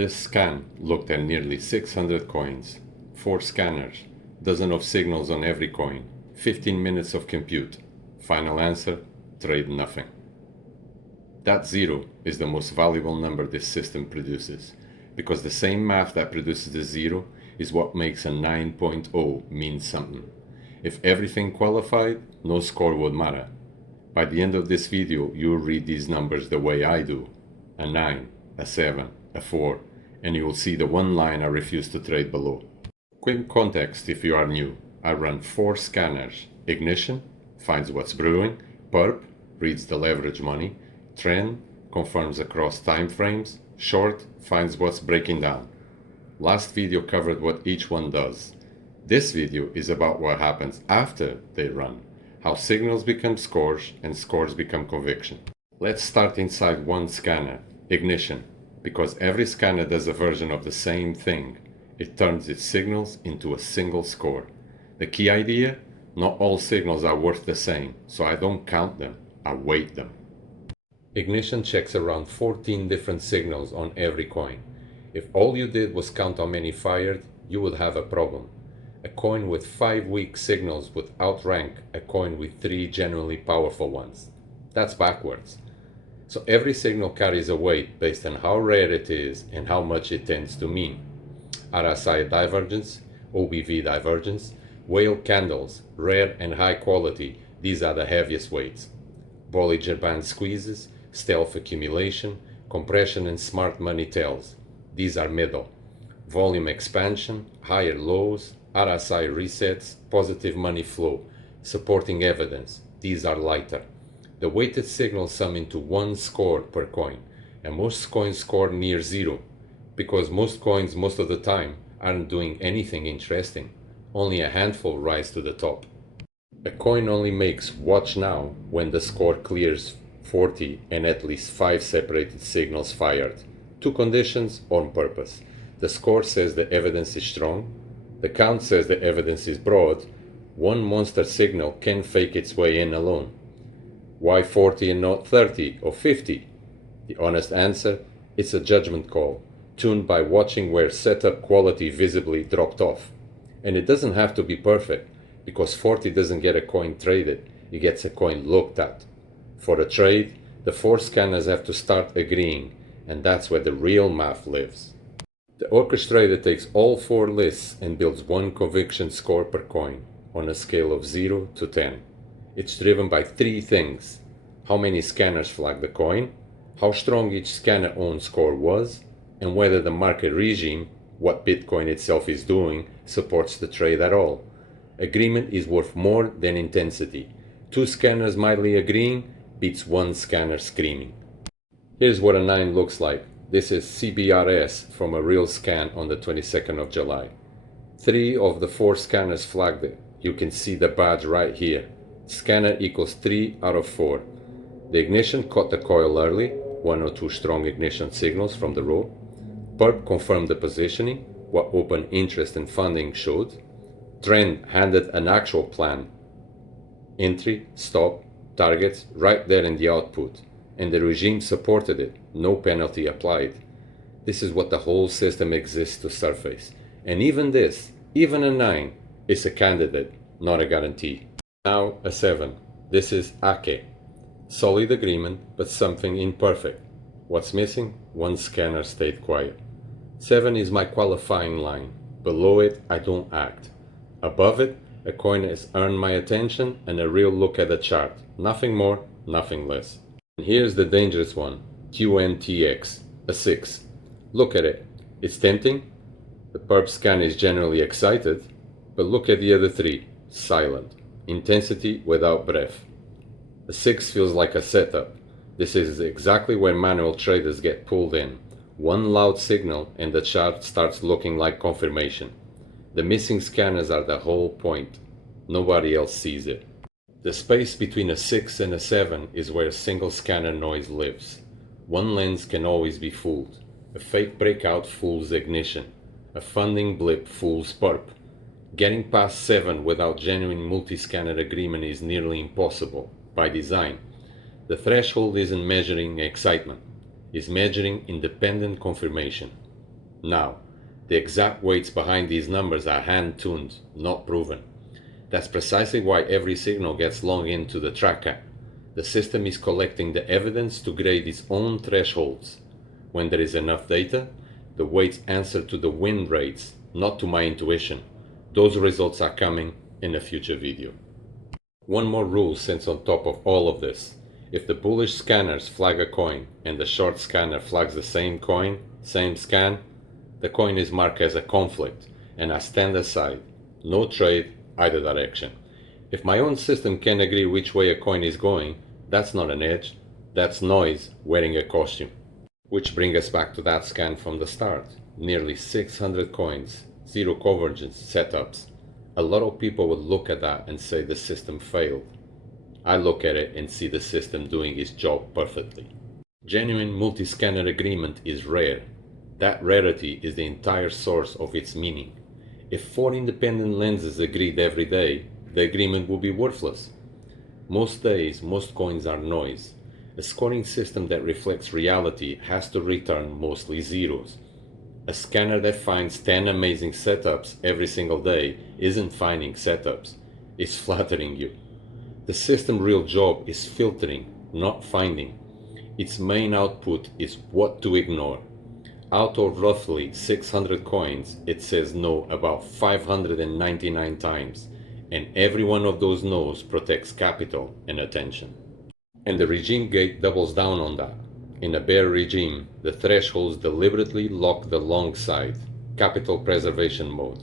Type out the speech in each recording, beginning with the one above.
This scan looked at nearly 600 coins, 4 scanners, dozen of signals on every coin, 15 minutes of compute. Final answer, trade nothing. That 0 is the most valuable number this system produces, because the same math that produces the 0 is what makes a 9.0 mean something. If everything qualified, no score would matter. By the end of this video, you'll read these numbers the way I do. A 9, a 7, a 4, and you will see the one line I refuse to trade below. Quick context if you are new. I run 4 scanners. Ignition finds what's brewing, perp reads the leverage money, trend confirms across time frames, short finds what's breaking down. Last video covered what each one does. This video is about what happens after they run, how signals become scores and scores become conviction. Let's start inside one scanner, ignition, because every scanner does a version of the same thing. It turns its signals into a single score. The key idea? Not all signals are worth the same, so I don't count them, I weight them. Ignition checks around 14 different signals on every coin. If all you did was count how many fired, you would have a problem. A coin with 5 weak signals would outrank a coin with 3 genuinely powerful ones. That's backwards. So every signal carries a weight based on how rare it is and how much it tends to mean. RSI divergence, OBV divergence, whale candles, rare and high quality, these are the heaviest weights. Bollinger Band squeezes, stealth accumulation, compression and smart money tails, these are middle. Volume expansion, higher lows, RSI resets, positive money flow, supporting evidence, these are lighter. The weighted signals sum into 1 score per coin, and most coins score near 0, because most coins most of the time aren't doing anything interesting. Only a handful rise to the top. A coin only makes watch now when the score clears 40 and at least 5 separated signals fired. 2 conditions on purpose. The score says the evidence is strong. The count says the evidence is broad. One monster signal can fake its way in alone. Why 40 and not 30 or 50? The honest answer, it's a judgment call, tuned by watching where setup quality visibly dropped off. And it doesn't have to be perfect, because 40 doesn't get a coin traded, it gets a coin looked at. For a trade, the 4 scanners have to start agreeing, and that's where the real math lives. The orchestrator takes all 4 lists and builds one conviction score per coin, on a scale of 0 to 10. It's driven by 3 things: how many scanners flag the coin, how strong each scanner own score was, and whether the market regime, what Bitcoin itself is doing, supports the trade at all. Agreement is worth more than intensity. 2 scanners mildly agreeing beats 1 scanner screaming. Here's what a 9 looks like. This is CBRS from a real scan on the 22nd of July. 3 of the 4 scanners flagged it. You can see the badge right here. Scanner equals 3 out of 4. The ignition caught the coil early, 1 or 2 strong ignition signals from the row. Perp confirmed the positioning, what open interest and funding showed. Trend handed an actual plan. Entry, stop, targets right there in the output. And the regime supported it, no penalty applied. This is what the whole system exists to surface. And even this, even a 9, is a candidate, not a guarantee. Now a 7. This is Ake. Solid agreement, but something imperfect. What's missing? 1 scanner stayed quiet. 7 is my qualifying line. Below it, I don't act. Above it, a coin has earned my attention and a real look at the chart. Nothing more, nothing less. And here's the dangerous one. QNTX, a 6. Look at it. It's tempting. The perp scan is generally excited, but look at the other 3. Silent. Intensity without breath. A 6 feels like a setup. This is exactly where manual traders get pulled in. 1 loud signal and the chart starts looking like confirmation. The missing scanners are the whole point. Nobody else sees it. The space between a 6 and a 7 is where single scanner noise lives. One lens can always be fooled. A fake breakout fools ignition. A funding blip fools perp. Getting past 7 without genuine multi-scanner agreement is nearly impossible, by design. The threshold isn't measuring excitement, it's measuring independent confirmation. Now, the exact weights behind these numbers are hand-tuned, not proven. That's precisely why every signal gets logged into the tracker. The system is collecting the evidence to grade its own thresholds. When there is enough data, the weights answer to the win rates, not to my intuition. Those results are coming in a future video. One more rule sits on top of all of this. If the bullish scanners flag a coin and the short scanner flags the same coin, same scan, the coin is marked as a conflict and I stand aside. No trade, either direction. If my own system can agree which way a coin is going, that's not an edge, that's noise wearing a costume. Which brings us back to that scan from the start. Nearly 600 coins, zero convergence setups. A lot of people would look at that and say the system failed. I look at it and see the system doing its job perfectly. Genuine multi-scanner agreement is rare. That rarity is the entire source of its meaning. If 4 independent lenses agreed every day, the agreement would be worthless. Most days, most coins are noise. A scoring system that reflects reality has to return mostly zeros. A scanner that finds 10 amazing setups every single day isn't finding setups, it's flattering you. The system's real job is filtering, not finding. Its main output is what to ignore. Out of roughly 600 coins, it says no about 599 times, and every one of those no's protects capital and attention. And the regime gate doubles down on that. In a bear regime, the thresholds deliberately lock the long side, capital preservation mode.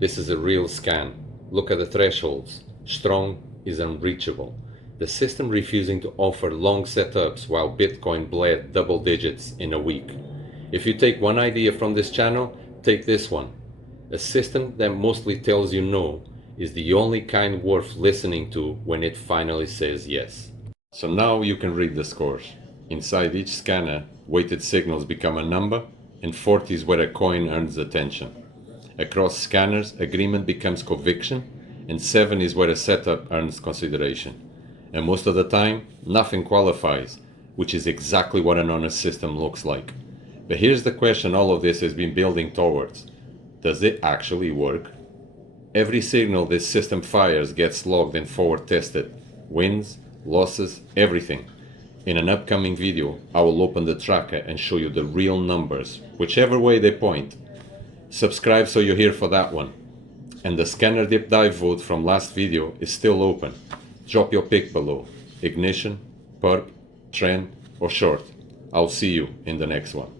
This is a real scan. Look at the thresholds. Strong is unreachable. The system refusing to offer long setups while Bitcoin bled double digits in a week. If you take one idea from this channel, take this one. A system that mostly tells you no is the only kind worth listening to when it finally says yes. So now you can read the scores. Inside each scanner, weighted signals become a number, and 40 is where a coin earns attention. Across scanners, agreement becomes conviction, and 7 is where a setup earns consideration. And most of the time, nothing qualifies, which is exactly what an honest system looks like. But here's the question all of this has been building towards. Does it actually work? Every signal this system fires gets logged and forward tested. Wins, losses, everything. In an upcoming video, I will open the tracker and show you the real numbers, whichever way they point. Subscribe so you're here for that one. And the scanner deep dive vote from last video is still open. Drop your pick below. Ignition, perp, trend, or short. I'll see you in the next one.